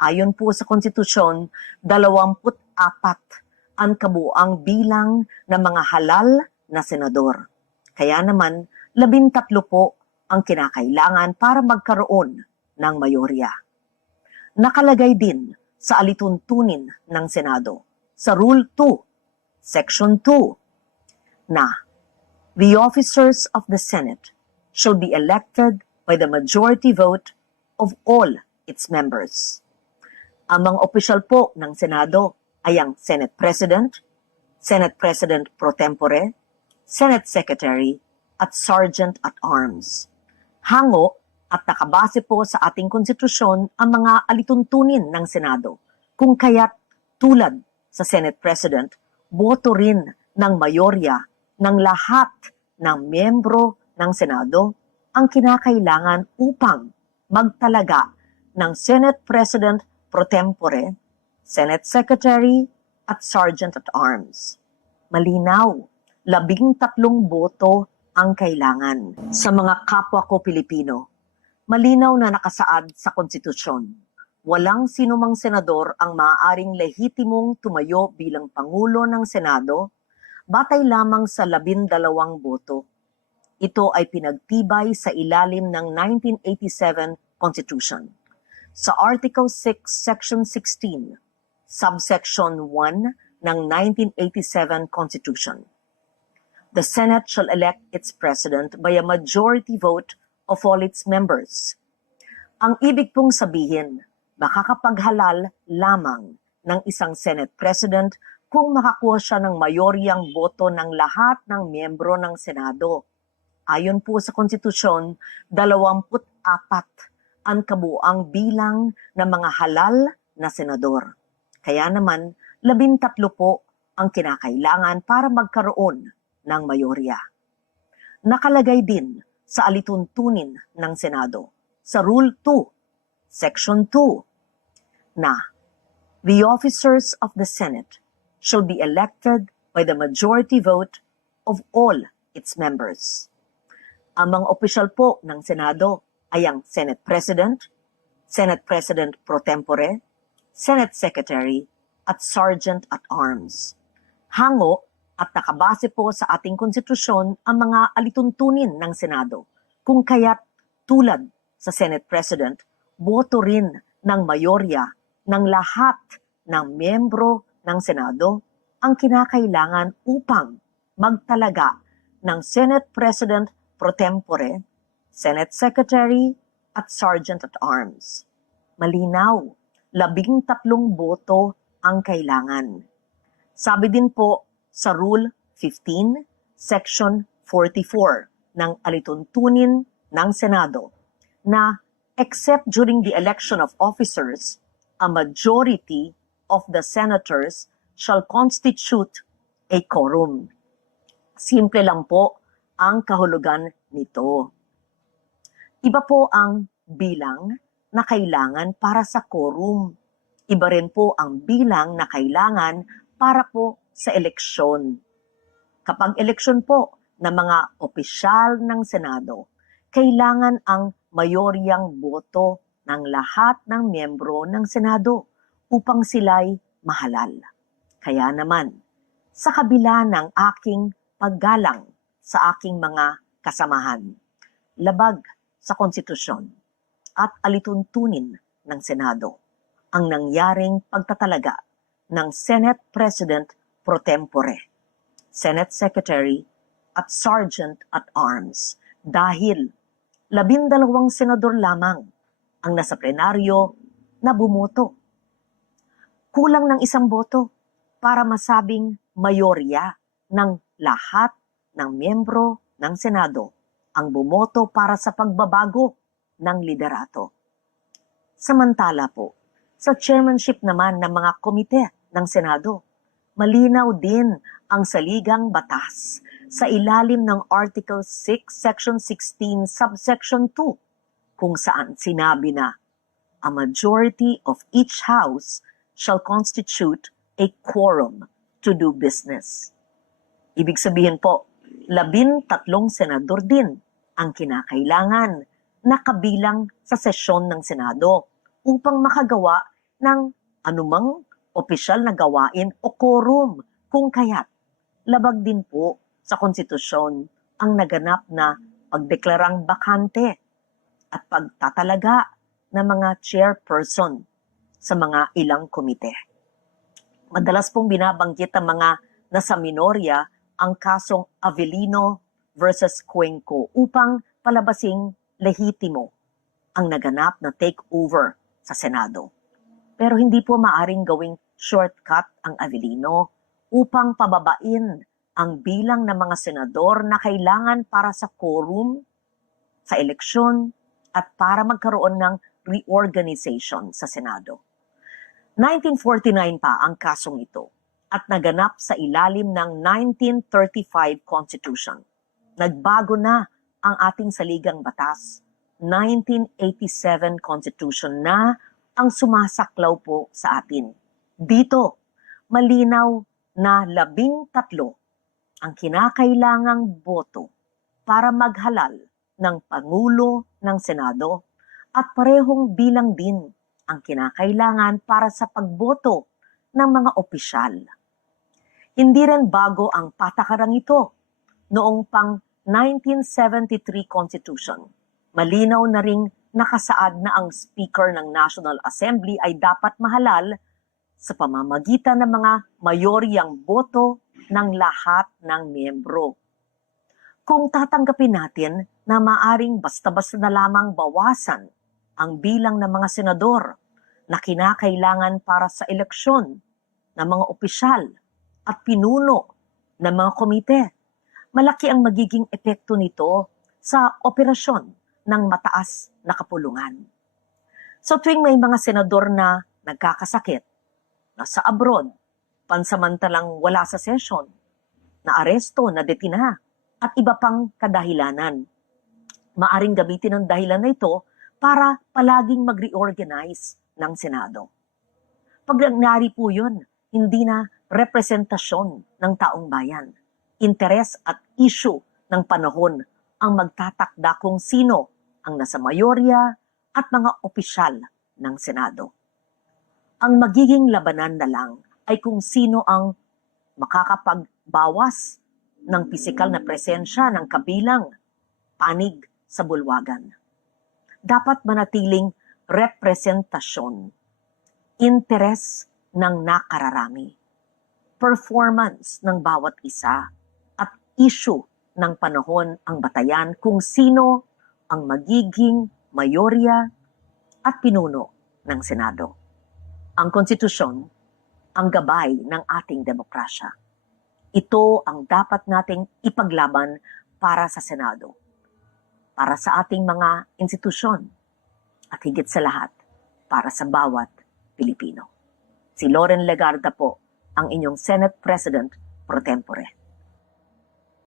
Ayon po sa konstitusyon, 24 ang kabuuang bilang ng mga halal na senador. Kaya naman, 13 po ang kinakailangan para magkaroon ng mayorya. Nakalagay din sa alituntunin ng Senado, sa Rule 2, Section 2, na the officers of the Senate shall be elected by the majority vote of all its members. Ang mga opisyal po ng Senado ay ang Senate President Pro Tempore, Senate Secretary, at Sergeant at Arms. Hango at nakabase po sa ating konstitusyon ang mga alituntunin ng Senado, kung kaya't tulad sa Senate President, boto rin ng mayorya ng lahat ng miyembro ng Senado ang kinakailangan upang magtalaga ng Senate President Pro Tempore, Senate Secretary, at Sergeant at Arms. Malinaw, 13 boto ang kailangan. Sa mga kapwa ko Pilipino, malinaw na nakasaad sa konstitusyon, walang sinumang senador ang maaaring lehitimong tumayo bilang Pangulo ng Senado batay lamang sa 12 boto. Ito ay pinagtibay sa ilalim ng 1987 Constitution. Sa Article 6, Section 16, Subsection 1 ng 1987 Constitution. The Senate shall elect its President by a majority vote of all its members. Ang ibig pong sabihin, makakapaghalal lamang ng isang Senate President kung makakuha siya ng mayoryang boto ng lahat ng miyembro ng Senado. Ayon po sa konstitusyon, 24 ang kabuuang bilang ng mga halal na senador. Kaya naman, 13 po ang kinakailangan para magkaroon ng mayorya. Nakalagay din sa alituntunin ng Senado, sa Rule 2, Section 2, na the officers of the Senate shall be elected by the majority vote of all its members. Ang mga opisyal po ng Senado ay ang Senate President Pro Tempore, Senate Secretary, at Sergeant at Arms. Hango at nakabase po sa ating konstitusyon ang mga alituntunin ng Senado, kung kaya't tulad sa Senate President, boto rin ng mayorya ng lahat ng miyembro ng Senado ang kinakailangan upang magtalaga ng Senate President Pro Tempore, Senate Secretary, at Sergeant at Arms. Malinaw, 13 boto ang kailangan. Sabi din po sa Rule 15, Section 44 ng alituntunin ng Senado na except during the election of officers, a majority of the senators shall constitute a quorum. Simple lang po ang kahulugan nito. Iba po ang bilang na kailangan para sa quorum. Iba rin po ang bilang na kailangan para po sa eleksyon. Kapag eleksyon po ng mga opisyal ng Senado, kailangan ang mayoryang boto ng lahat ng miyembro ng Senado upang sila'y mahalal. Kaya naman, sa kabila ng aking paggalang sa aking mga kasamahan, labag sa konstitusyon at alituntunin ng Senado ang nangyaring pagtatalaga ng Senate President Pro Tempore, Senate Secretary, at Sergeant at Arms dahil 12 senador lamang ang nasa plenaryo na bumoto. Kulang ng 1 boto para masabing mayorya ng lahat ng miyembro ng Senado ang bumoto para sa pagbabago ng liderato. Samantala po, sa chairmanship naman ng mga komite ng Senado, malinaw din ang saligang batas sa ilalim ng Article 6, Section 16, Subsection 2, kung saan sinabi na, a majority of each house shall constitute a quorum to do business. Ibig sabihin po, 13 senador din ang kinakailangan na kabilang sa sesyon ng Senado upang makagawa ng anumang opisyal na gawain o quorum, kung kaya't labag din po sa konstitusyon ang naganap na pagdeklarang bakante at pagtatalaga ng mga chairperson sa mga ilang komite. Madalas pong binabanggit ang mga nasa minorya ang kasong Avellino versus Cuenco upang palabasing lehitimo ang naganap na takeover sa Senado. Pero hindi po maaring gawing shortcut ang Avellino upang pababain ang bilang ng mga senador na kailangan para sa quorum, sa eleksyon, at para magkaroon ng reorganization sa Senado. 1949 pa ang kasong ito at naganap sa ilalim ng 1935 Constitution. Nagbago na ang ating saligang batas. 1987 Constitution na ang sumasaklaw po sa atin. Dito, malinaw na 13 ang kinakailangang boto para maghalal ng Pangulo ng Senado at parehong bilang din ang kinakailangan para sa pagboto ng mga opisyal. Hindi rin bago ang patakarang ito noong pang 1973 Constitution. Malinaw na ring nakasaad na ang Speaker ng National Assembly ay dapat mahalal sa pamamagitan ng mga mayoryang boto ng lahat ng miyembro. Kung tatanggapin natin na maaring basta-basta na lamang bawasan ang bilang ng mga senador na kinakailangan para sa eleksyon ng mga opisyal at pinuno ng mga komite, malaki ang magiging epekto nito sa operasyon ng mataas na kapulungan. So tuwing may mga senador na nagkakasakit, nasa abroad, pansamantalang wala sa session, na aresto, na detina, at iba pang kadahilanan, maaring gamitin ang dahilan na ito para palaging mag-reorganize ng Senado. Pag nangyari po yun, hindi na representasyon ng taong bayan. Interes at issue ng panahon ang magtatakda kung sino ang nasa mayorya at mga opisyal ng Senado. Ang magiging labanan na lang ay kung sino ang makakapagbawas ng pisikal na presensya ng kabilang panig sa bulwagan. Dapat manatiling representasyon, interes ng nakararami, performance ng bawat isa, at issue ng panahon ang batayan kung sino ang magiging mayorya at pinuno ng Senado. Ang konstitusyon, ang gabay ng ating demokrasya. Ito ang dapat nating ipaglaban para sa Senado, para sa ating mga institusyon, at higit sa lahat, para sa bawat Pilipino. Si Loren Legarda po, ang inyong Senate President pro tempore.